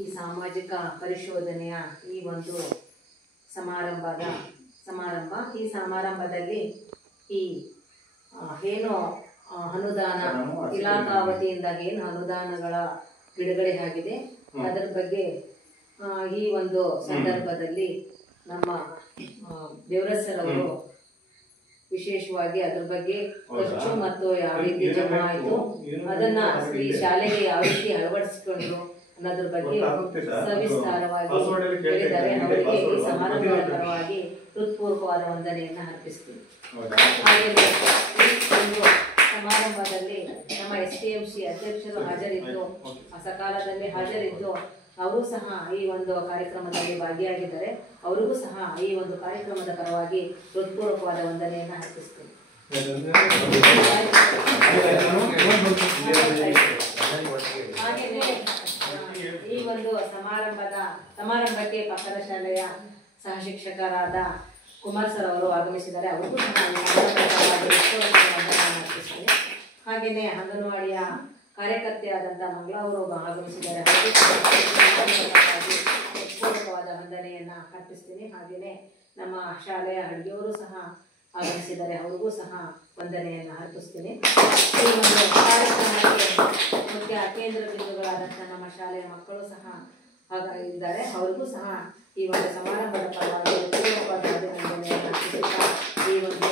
ಈ ಸಾಮಾಜಿಕ ಪರಿಶೋಧನೆಯ ಈ ಒಂದು ಈ ಸಮಾರಂಭದಲ್ಲಿ ಈ ಏನು ಅನುದಾನ ಇಲಾಖಾ ವತಿಯಿಂದ ಏನು ಅನುದಾನಗಳ ಬಿಡುಗಡೆ ಆಗಿದೆ ಅದರ ಬಗ್ಗೆ ಈ ಒಂದು ಸಂದರ್ಭದಲ್ಲಿ ನಮ್ಮ ದೇವರಾಜ್ ಸರ್ ಅವರು ವಿಶೇಷವಾಗಿ ಅದ್ರ ಬಗ್ಗೆ ಖರ್ಚು ಮತ್ತು ಯಾವ ರೀತಿ ಜಮಾ ಆಯಿತು, ಅದನ್ನ ಈ ಶಾಲೆಗೆ ಯಾವ ರೀತಿ ಅಳವಡಿಸಿಕೊಂಡ್ರು ಅನ್ನೋದ್ರ ಬಗ್ಗೆ ಸವಿಸ್ತಾರವಾಗಿ ಹೇಳಿದ್ದಾರೆ. ಅವರಿಗೆ ಈ ಸಮಾರಂಭದ ಪರವಾಗಿ ಹೃತ್ಪೂರ್ವಕವಾದ ವಂದನೆಯನ್ನು ಅರ್ಪಿಸ್ತೀನಿ. ಹಾಗೆಯೇ ಈ ಒಂದು ಸಮಾರಂಭದಲ್ಲಿ ನಮ್ಮ STMC ಅಧ್ಯಕ್ಷರು ಹಾಜರಿದ್ದು ಸಕಾಲದಲ್ಲಿ ಹಾಜರಿದ್ದು ಅವರು ಸಹ ಈ ಒಂದು ಕಾರ್ಯಕ್ರಮದಲ್ಲಿ ಭಾಗಿಯಾಗಿದ್ದಾರೆ. ಅವರಿಗೂ ಸಹ ಈ ಒಂದು ಕಾರ್ಯಕ್ರಮದ ಪರವಾಗಿ ಹೃತ್ಪೂರ್ವಕವಾದ ವಂದನೆಯನ್ನು ಅರ್ಪಿಸ್ತೀನಿ. ಹಾಗೆಯೇ ಈ ಒಂದು ಸಮಾರಂಭಕ್ಕೆ ಪಕ್ಕದ ಶಾಲೆಯ ಸಹ ಶಿಕ್ಷಕರಾದ ಕುಮಾರ್ ಸರ್ ಅವರು ಆಗಮಿಸಿದ್ದಾರೆ. ಅವರಿಗೂ ಸಹ ಅರ್ಪಿಸ್ತೀನಿ. ಹಾಗೆಯೇ ಅಂಗನವಾಡಿಯ ಕಾರ್ಯಕರ್ತೆಯಾದಂಥ ಮಂಗಳಾ ಅವರು ಆಗಮಿಸಿದ್ದಾರೆ. ಪೂರ್ವಕವಾದ ವಂದನೆಯನ್ನು ಅರ್ಪಿಸ್ತೀನಿ. ಹಾಗೆಯೇ ನಮ್ಮ ಶಾಲೆಯ ಅಡುಗೆಯವರು ಸಹ ಆಗಮಿಸಿದ್ದಾರೆ. ಅವ್ರಿಗೂ ಸಹ ವಂದನೆಯನ್ನು ಅರ್ಪಿಸ್ತೀನಿ. ಈ ಒಂದು ಕಾರ್ಯಕ್ರಮಕ್ಕೆ ಮುಖ್ಯ ಕೇಂದ್ರ ಬಿಂದುಗಳಾದಂಥ ನಮ್ಮ ಶಾಲೆಯ ಮಕ್ಕಳು ಸಹ ಇದ್ದಾರೆ. ಅವ್ರಿಗೂ ಸಹ ಈ ಒಂದು ಸಮಾರಂಭದ ಪರವಾಗಿ ಪೂರ್ವಕವಾದ ಅಭಿನಂದನೆಯನ್ನು ಅರ್ಪಿಸುತ್ತಾ ಈ ಒಂದು